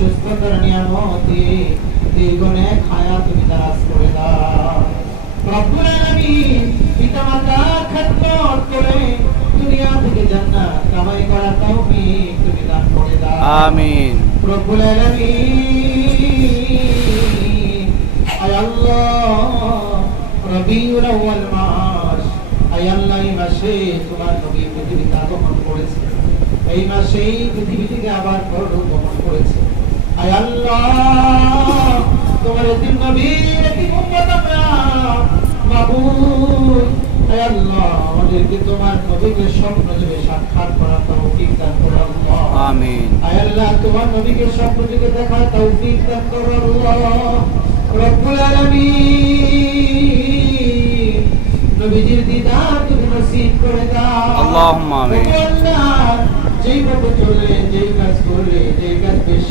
সুস্থতার নিয়ামত দিয়ে দীর্ঘনে হায়াত তুমি দারাজ করে দাও রব্বুল আলামিন। পিতামাতা খেদমত করে দুনিয়া থেকে জান্নাত কামাই করা তৌফিক তুমি দান করে দাও আমিন। রব্বুল আলামিন। আয় আল্লাহ, রবিউল আউয়াল মাস, আয় আল্লাহ এই মাসে তোমার নবী পৃথিবীতে আগমন করেছে, এই মাসেই পৃথিবী থেকে আবার পরলোক গমন করেছে। আয় আল্লাহ, তোমার এতিম নবীর এতিম উম্মত আমরা মাবুদ, আয় আল্লাহ আমাদেরকে তোমার নবীকে স্বপ্ন যুগে সাক্ষাৎ করার তৌফিক দান করো আল্লাহ আমিন। আয় আল্লাহ, তোমার নবীকে স্বপ্ন যুগে দেখার তৌফিক দান করো আল্লাহ রব্বুল আলামিন। নবীজির দিদার তুমি নসিব করে দাও আল্লাহুম্মা আমিন। আল্লাহ, যেই পথে চললে, যেই কাজ করলে, যেই কাজ বেশি